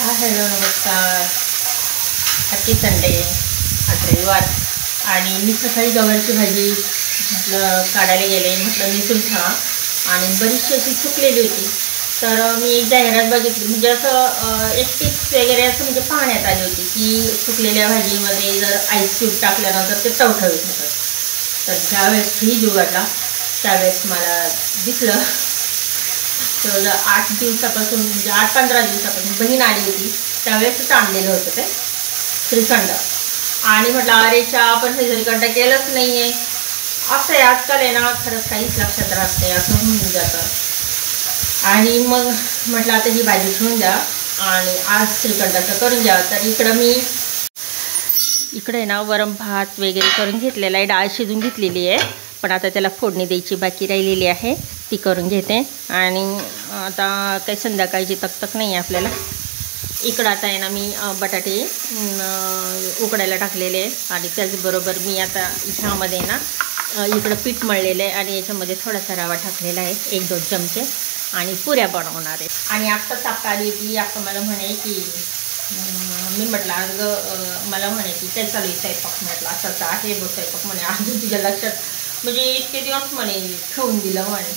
Hello नमस्कार. Happy Sunday. आज रविवार आणि मी सकाळी गवारची भाजी म्हटलं काढायला गेले, म्हटलं निसून ठेवा आणि बरीचशी अशी सुकलेली होती. तर मी एक जाहिरात बघितली, म्हणजे असं एक टिप्स वगैरे असं म्हणजे पाहण्यात आली होती की सुकलेल्या भाजीमध्ये जर आईस क्यूब टाकल्यानंतर ते टवटवीत होतं. तर ज्यावेळेस फ्रीज उघडला त्यावेळेस मला दिसलं. तर 8 दिवसापासून म्हणजे 8-15 दिवसापासून बहीण आली होती, त्यावेळेस आणलेलं होतं ते श्रीखंड. आणि म्हटलं अरे आपण हे श्रीखंड केलंच नाही आहे. असं आहे आजकाल आहे ना, खरंच काहीच लक्षात राहत नाही, असं होऊन जातं. आणि मग म्हटलं आता ही भाजी ठेवून द्या आणि आज श्रीखंडाचं करून द्या. तर इकडे ना वरम भात वगैरे करून घेतलेला आहे, डाळ शिजून घेतलेली आहे, पण आता त्याला फोडणी द्यायची बाकी राहिलेली आहे, ती करून घेते. आणि आता काही संध्याकाळची तकतक नाही आहे आपल्याला. इकडं आता आहे ना मी बटाटे उकडायला टाकलेले आहे आणि त्याचबरोबर मी आता ह्यामध्ये ना इकडं पीठ मळलेलं आहे आणि याच्यामध्ये थोडासा रवा टाकलेला आहे, 1-2 चमचे, आणि पुऱ्या बनवणार आहे. आणि आत्ताच आत्ता आली होती, आता मला म्हणे की मी म्हटलं अगं मला म्हणे की काय चालू आहे स्वयंपाक. म्हटलं असं आहे बघ स्वयंपाक. म्हणे अजून तुझ्या लक्षात, म्हणजे इतके दिवस म्हणे ठेवून दिलं म्हणे.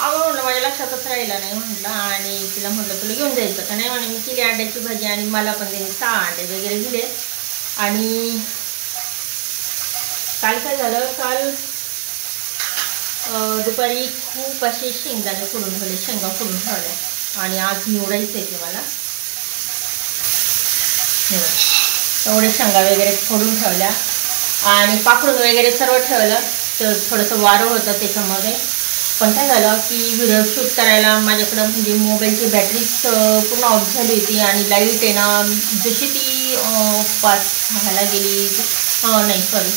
म्हटलं माझ्या लक्षातच राहिलं नाही म्हटलं. आणि तिला म्हटलं तुला घेऊन जायचं का नाही. म्हणे मी केली अंड्याची भाजी आणि मला पण त्यांनी 6 अंडे वगैरे दिले. आणि काल काय झालं, काल दुपारी खूप असे शेंगदाणे फोडून ठेवले, शेंगा फोडून ठेवल्या आणि आज निवडायचं आहे ते मला. एवढे शेंगा वगैरे फोडून ठेवल्या आणि पाकडून वगैरे सर्व ठेवलं. तर थोडंसं वारं होतं त्याच्यामध्ये. पण काय झालं की व्हिडिओ शूट करायला माझ्याकडं म्हणजे मोबाईलची बॅटरीच पूर्ण ऑफ झाली होती आणि लाईट आहे ना जशी ती 5-6ला गेली, नाही सॉरी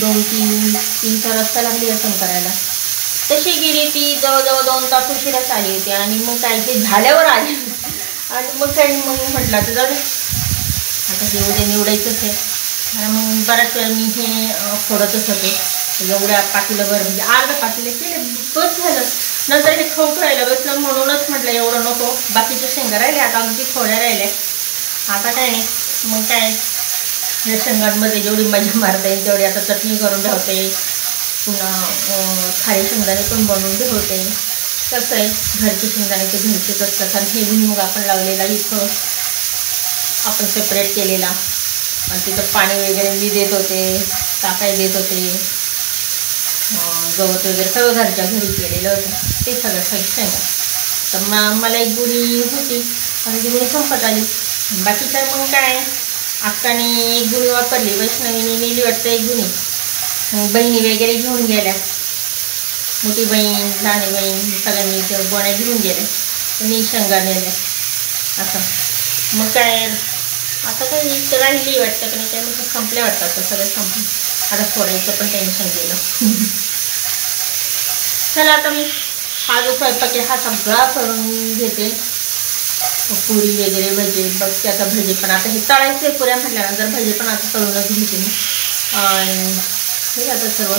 2-3-4 वाजता लागली असं करायला, तशी गेली ती. जवळजवळ 2 तास उशिराच आली होती. आणि मग काय ते झाल्यावर आली आणि मग काय मग म्हटलं तर जाऊ आता हे उद्या निवडायचंच आहे. आणि मग बऱ्याच वेळा मी हे फोडतच होते. एवढ्या पातेल्यावर म्हणजे अर्धा पातेलं केले बस झालं. नंतर हे खाऊ खायला बसलं म्हणूनच म्हटलं एवढं नको. बाकीचे शेंगा राहिले, आता अगदी थोड्या राहिल्या. आता काय नाही, मग काय या शेंगांमध्ये जेवढी मजा मारता येईल तेवढी आता चटणी करून ठेवते, पुन्हा खारी शेंगदाणे पण बनवून ठेवते. कसं आहे घरचे शेंगदाणे ते घरचेच असतात. आणि हे भुईमुग आपण लावलेला इथं आपण सेपरेट केलेला, आणि तिथं पाणी वगैरे मी देत होते, टाकाय देत होते, गवत वगैरे सगळं घरच्या घरी केलेलं होतं ते सगळं शेंगा. तर मला एक गुणी होती आणि ती गुणी संपत आली. बाकी काय मग काय अक्काने एक गुणी वापरली, वैष्णवीने नेली वाटतं एक गुणी. मग बहिणी वगैरे घेऊन गेल्या, मोठी बहीण लहानी बहीण सगळ्यांनी त्या गोण्या घेऊन गेल्या, मी शेंगा नेल्या असं. मग काय आता काही राहिली वाटतं की नाही काय, मग संपल्या वाटतं. आता सगळं संपलं, आता फोडायचं पण टेन्शन गेलं. चला आता मी हा जो स्वयंपाक आहे हा सगळा करून घेते. पुरी वगैरे भजे बघते आता. भजे पण आता हे तळायचे, पुऱ्या म्हटल्यानंतर भजे पण आता तळूनच घेते मी. आणि हे आता सर्व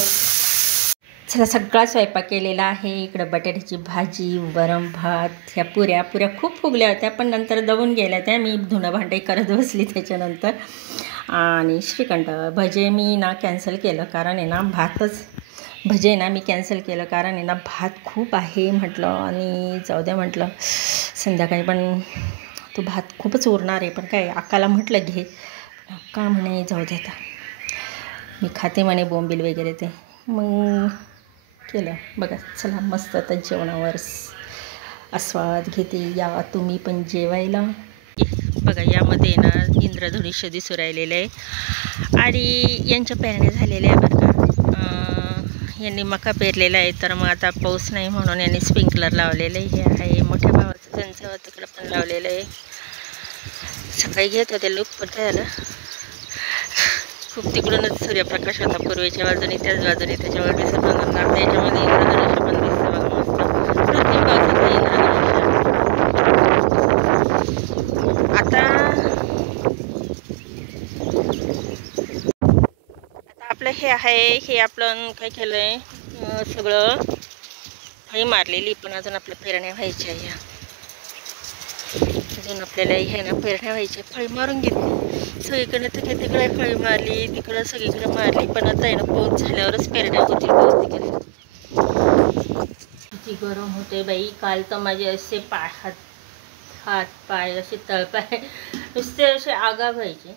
चला सगळा स्वयंपाक केलेला आहे. इकडं बटाट्याची भाजी, वरण भात, ह्या पुऱ्या खूप फुगल्या होत्या पण नंतर दबून गेल्या त्या. मी धुणं भांडे करत बसली त्याच्यानंतर. आणि श्रीखंड. भजे मी ना कॅन्सल केलं, कारण आहे ना भजे ना मी कॅन्सल केलं कारण आहे ना भात खूप आहे म्हटलं. आणि जाऊ द्या म्हटलं संध्याकाळी पण तो भात खूपच उरणार आहे. पण काय अक्काला म्हटलं घे, अक्का म्हणे जाऊ दे आता मी खाते म्हणे बोंबील वगैरे ते. मग केलं बघा. चला मस्त आता जेवणावर आस्वाद घेते, या तुम्ही पण जेवायला. बघा यामध्ये ना इंद्रधनुष्य दिसू राहिलेलं आहे आणि यांच्या पेरण्या झालेल्या आहे बरं का. यांनी मका पेरलेला आहे, तर मग आता पाऊस नाही म्हणून यांनी स्प्रिंकलर लावलेलं आहे. हे आहे मोठ्या भावाचं, त्यांचं तिकडं पण लावलेलं आहे. सकाळी घेत होते लोक, पण काय झालं खूप तिकडूनच सूर्यप्रकाश होता पूर्वेच्या बाजूने, त्याच बाजूने, त्याच्यावर दिसत नव्हतं. आता याच्यामध्ये इंद्रधनुष्य पण दिसतं बघा मस्त. कृत्रिम पावसाचं इंद्रधनुष्य. आता आपलं हे आहे, हे आपलं काय केलं आहे सगळं हे मारलेली, पण अजून आपल्या पेरण्या व्हायच्या. अजून आपल्याला ह्यानं पेरण्या व्हायच्या. फळी मारून घेतली सगळीकडे, तिकडे फळी मारली, तिकडं सगळीकडे मारली. पण आता आहे ना पाऊस झाल्यावरच पेरण्या होतील तिकडे. किती गरम होते बाई. काल तर माझे असे हात पाय असे तळपाय नुसते असे आगाग व्हायचे.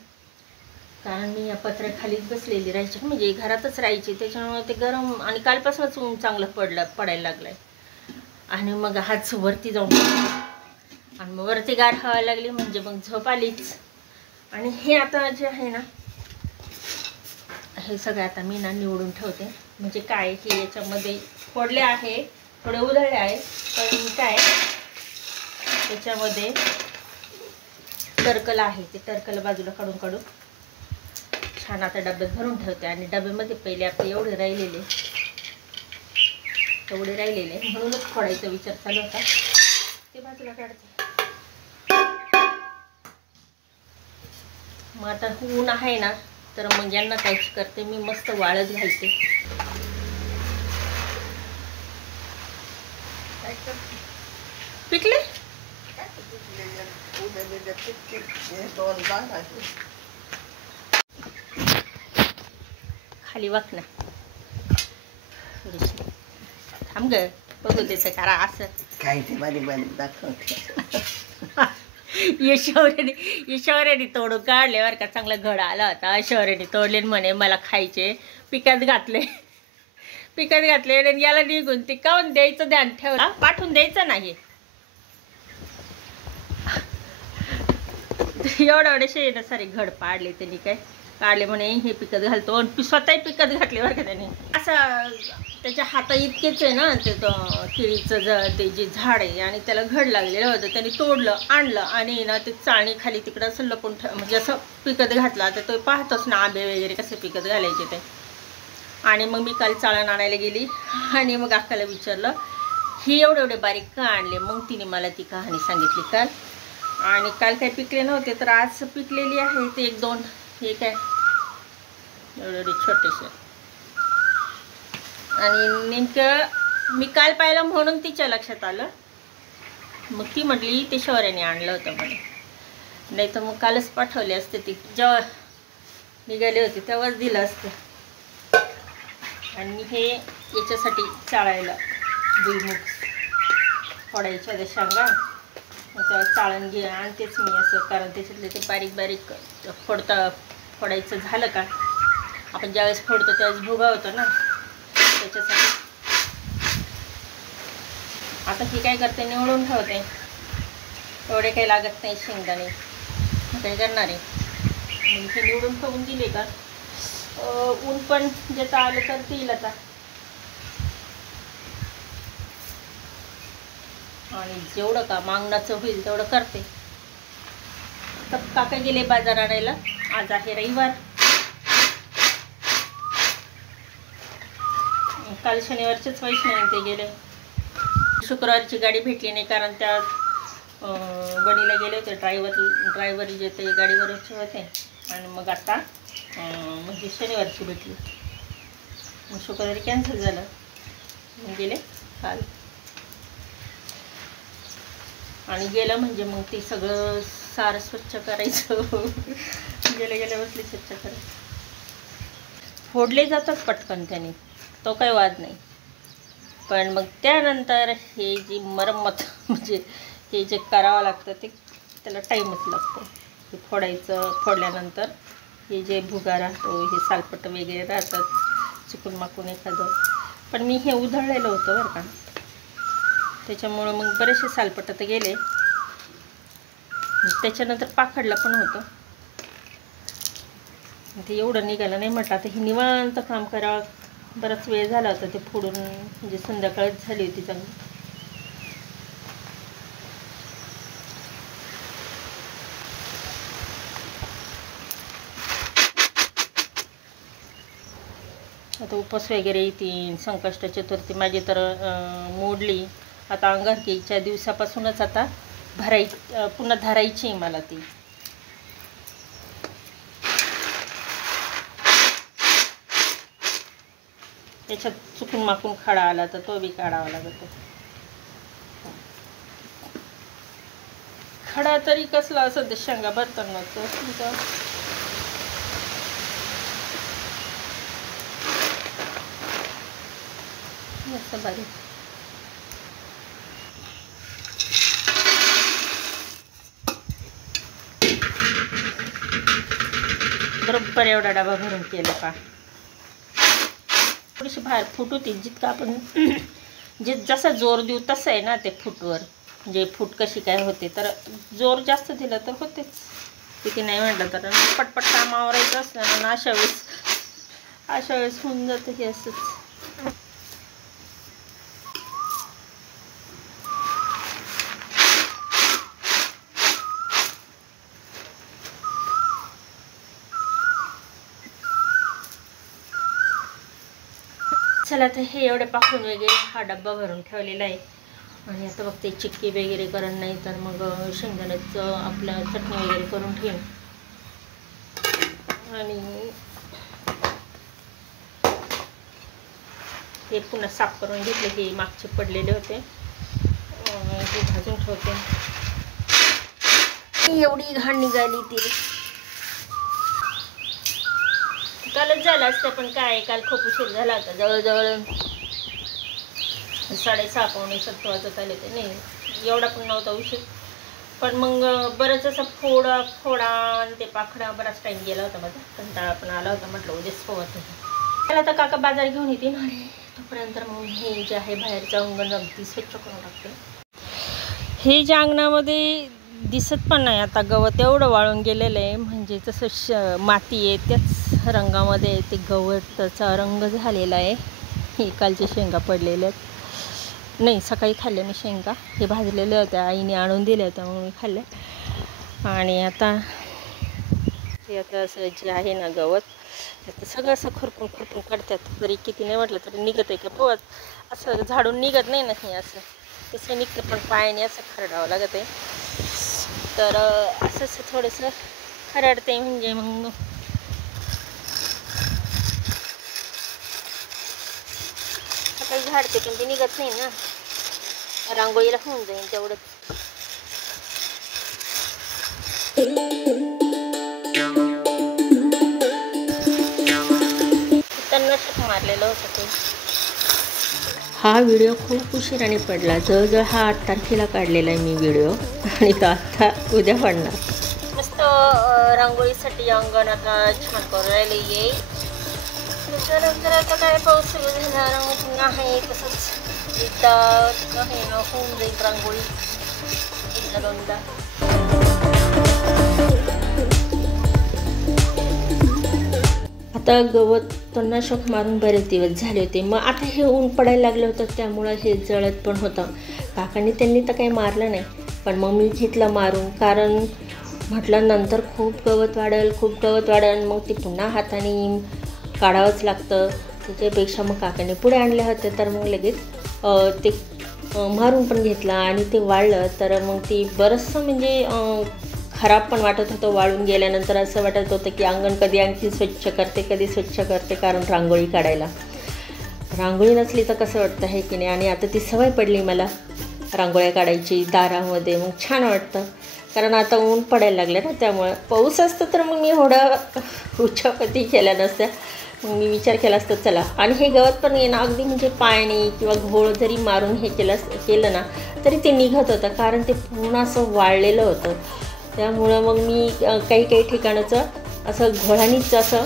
कारण मी या पत्र्याखालीच बसलेली राहायची, म्हणजे घरातच राहायची. त्याच्यामुळे ते गरम, आणि कालपासूनच ऊन चांगलं पडायला लागलंय. आणि मग हात वरती जाऊन आणि मग वरती गार व्हायला लागली, म्हणजे मग झोप आलीच. आणि हे आता जे आहे ना, हे सगळं आता मी ना निवडून ठेवते. म्हणजे काय की याच्यामध्ये फोडले आहे, थोडे उधळले आहे, पण काय त्याच्यामध्ये टरकल आहे, ते टरकल बाजूला काढून छान आता डब्यात भरून ठेवते. आणि डब्यामध्ये पहिले आपले एवढे राहिलेले म्हणूनच फोडायचा विचार चालू होता, ते बाजूला काढते. मग आता ऊन आहे ना, तर मग यांना काहीच करते मी, मस्त वाळत घालते. पिकले खाली वाक ना, थांब ग, बघू देतं करा असं काही ते बारीक बारीक दाखवते. शौर्याने तोडून काढले बरं का, चांगला घड आला होता. शौर्याने तोडले म्हणे मला खायचे, पिकात घातले आणि याला निघून ते काऊन द्यायचं, ध्यान ठेवला, पाठवून द्यायचं नाही. एवढे ना सारे घड पाडले त्यांनी, काय काढले म्हणे हे पिकत घालतो, आणि स्वतःही पिकत घातले बरं का त्यांनी. असं त्याच्या हाता इतकेच आहे ना ते केळीचं ते जे झाड आहे, आणि त्याला घड लागलेलं होतं. त्यांनी तोडलं, आणलं, आणि ना ते चाळणी खाली तिकडं असं लपून म्हणजे असं पिकत घातलं. आता तो पाहतोच ना आंबे वगैरे कसे पिकत घालायचे ते. आणि मग मी काल चाळण आणायला गेली, आणि मग अक्काला विचारलं ही एवढे बारीक का आणले. मग तिने मला ती कहाणी सांगितली काल. आणि काल काही पिकले नव्हते, तर आज पिकलेली आहे ते 1-2. हे काय एवढे छोटेसे. आणि नेमकं मी काल पाहिलं म्हणून तिच्या लक्षात आलं. मग ती म्हटली ते शौर्याने आणलं होतं म्हणे, नाही तर मग कालच पाठवले असते. ती जेव्हा निघाले होते तेव्हाच दिलं असतं. आणि हे याच्यासाठी चाळायला भुईमुग फोडायच्या त्या शेंगा, मग तेव्हा चाळण आणतेच मी असं, कारण त्याच्यातले ते बारीक फोडायचं झालं का, आपण ज्यावेळेस फोडतो त्यावेळेस भुगा होतो ना, त्याच्यासाठी. आता ही काय करते, निवडून ठेवते. एवढे काही लागत नाही शेंगदाणे, काय करणार आहे. म्हणजे निवडून ठेवून दिले का ऊन पण ज्याचं आलं तर येईल आता. आणि जेवढं का मागण्याचं होईल तेवढं करते. तर काका गेले बाजार आणायला, आज आहे रविवार. काल शनिवारचेच वैष्णवी ते गेले. शुक्रवारची गाडी भेटली नाही, कारण त्या वणीला गेले होते. ड्रायव्हर जे ते गाडीवरचे होते. आणि मग आता म्हणजे शनिवारची भेटली, मग शुक्रवारी कॅन्सल झालं, मग गेले काल. आणि गेलं म्हणजे मग ती सगळं सारं स्वच्छ करायचं. गेले बसले स्वच्छ करायचं. फोडले जातात पटकन त्याने, तो काही वाद नाही. पण मग त्यानंतर हे जी मरम्मत म्हणजे हे जे करावं लागतं ते त्याला टाईमच लागतो. हे फोडल्यानंतर हे जे भुगा राहतो, हे सालपट वगैरे राहतात, चुकून माकून एखादं. पण मी हे उधळलेलं होतं बरं का, त्याच्यामुळं मग बरेचसे सालपट तर गेले. त्याच्यानंतर पाखडला पण होतं, ते एवढं निघालं नाही. म्हटलं आता हे निवांत काम करावं. बराच वेळ झाला होता ते फोडून, म्हणजे संध्याकाळच झाली होती चांगली. आता उपवास वगैरे येतील, संकष्ट चतुर्थी माझी तर मोडली. आता अंगारकीच्या दिवसापासूनच आता पुन्हा धरायची आहे मला ती. त्याच्यात चुकून माकून खडा आला तर तो बी काढावा लागतो. खडा तरी कसला असं ते शेंगा भरताना मस्त बारीक. बरोबर एवढा डबा भरून केला पा. थोडीशी बाहेर फूट होती. जितका आपण जसा जोर देऊ तसं आहे ना ते फूटवर, म्हणजे फूट कशी काय होते. तर जोर जास्त दिला तर होतेच, किती नाही म्हटलं तर. पटपट काम आवरायचं असलं ना अशा वेळेस होऊन जातं हे असंच. चला तर हे एवढे पाकून वगैरे हा डब्बा भरून ठेवलेला आहे. आणि आता बघते चिक्की वगैरे करण, नाही तर मग शेंगदाण्याचं आपलं चटणी वगैरे करून ठेवून. आणि हे पुन्हा साफ करून घेतले की मागचे पडलेले होते, हे भाजून ठेवते. एवढी घाण निघाली ती. कालच झालं असतं पण काय, काल खूप उशीर झाला होता. जवळजवळ 6:30 पावणे 7 वाजत आले ते. नाही एवढा पण नव्हता उशीर, पण मग बरंच असं फोडा आणि ते पाखडा बराच टाईम गेला होता माझा. कंटाळा पण आला होता. म्हटलं उद्याच पोहत होतं. त्याला तर काका बाजार घेऊन येतील आणि तोपर्यंत मग हे जे आहे बाहेरचं अंगण अगदी स्वच्छ करून टाकते. हे ज्या अंगणामध्ये दिसत पण नाही आता गवत एवढं वाळून गेलेलं आहे, म्हणजे जसं माती आहे त्याच रंगामध्ये ते गवताचा रंग झालेला आहे. हे कालच्या शेंगा पडलेल्या आहेत. नाही सकाळी खाल्ल्या मी शेंगा, हे भाजलेल्या होत्या, आईने आणून दिल्या होत्या मग मी खाल्ल्या. आणि आता हे आता असं जे आहे ना गवत, आता सगळं असं खुरपून काढतात. तरी किती नाही म्हटलं तरी निघत आहे का पोहत, असं झाडून निघत नाही ना. हे असं तसं निघतं पण पायाने असं खरडावं लागत आहे. तर असंच थोडंसं खरडते, म्हणजे मग सकाळी झाडते पण ते निघत नाही ना. रांगोळीला होऊन जाईल तेवढंच. तणनाशक मारलेलं होतं ते. हा व्हिडिओ खूप उशिराने पडला. जवळजवळ हा 8 तारखेला काढलेला आहे मी व्हिडिओ, आणि तो आता उद्या पडणार. मस्त रांगोळीसाठी अंगण आता छान करून राहिले येईल. त्याच्यानंतर आता काय पाऊस सुरू झाला पुन्हा आहे तसंच एकदा होऊन जाईल रांगोळी एकदा दोनदा. आता गवत तणनाशक मारून बरेच दिवस झाले होते. मग आता हे ऊन पडायला लागलं होतं त्यामुळं हे जळत पण होतं. काकांनी त्यांनी तर काही मारलं नाही, पण मग मी घेतलं मारून. कारण म्हटलं नंतर खूप गवत वाढेल मग ते पुन्हा हाताने काढावंच लागतं. त्याच्यापेक्षा मग काकाने पुढे आणले होते, तर मग लगेच ते मारून पण घेतलं आणि ते वाळलं. तर मग ते बरंचसं म्हणजे खराब पण वाटत होतं. वाळून गेल्यानंतर असं वाटत होतं की अंगण कधी आणखी स्वच्छ करते, कारण रांगोळी काढायला रांगोळी नसली तर कसं वाटतं आहे की नाही. आणि आता ती सवय पडली मला रांगोळ्या काढायची दारामध्ये, मग छान वाटतं. कारण आता ऊन पडायला लागलं ना, त्यामुळं पाऊस असतं तर मग मी एवढं उच्चापती केल्या नसत्या. मग मी विचार केला असतं चला. आणि हे गवत पण येणं अगदी म्हणजे पायाने किंवा घोळ जरी मारून हे केलं ना तरी ते निघत होतं, कारण ते पूर्ण असं वाळलेलं होतं. त्यामुळं मग मी काही ठिकाणाचं असं घोळानीच असं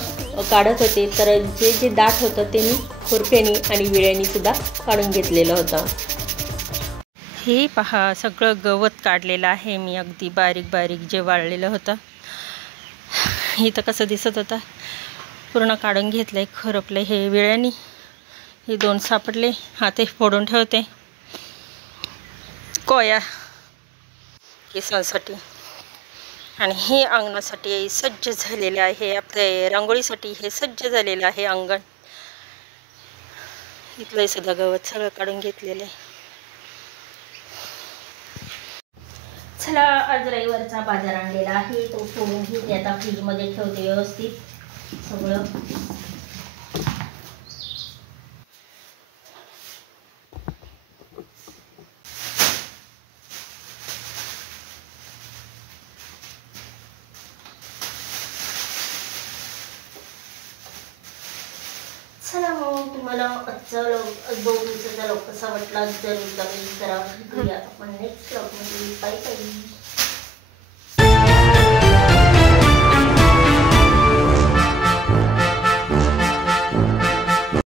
काढत होते. तर जे दाट होतं ते मी खुरप्यानी आणि विळ्यानीसुद्धा काढून घेतलेलं होतं. हे पहा सगळं गवत काढलेलं आहे मी, अगदी बारीक जे वाळलेलं होतं. इथं कसं दिसत होतं पूर्ण काढून घेतलं आहे, खुरपलं. हे विळ्यानी हे 2 सापडले, हाते फोडून ठेवते कोया केसांसाठी. आणि हे अंगणासाठी सज्ज झालेलं आहे, आपल्या रांगोळीसाठी हे सज्ज झालेलं आहे अंगण. इथलं सुद्धा गवत सगळं काढून घेतलेलं आहे. चला आज रविवारचा बाजार आणलेला आहे, तो फोडून घेते आता, फ्रीजमध्ये ठेवते व्यवस्थित सगळं. चला मग तुम्हाला आजचा व्लॉग 2 दिवसाचा व्लॉग कसा वाटला जरूर कमेंट करा. भेटूया आपण नेक्स्ट व्लॉगमध्ये. Bye bye.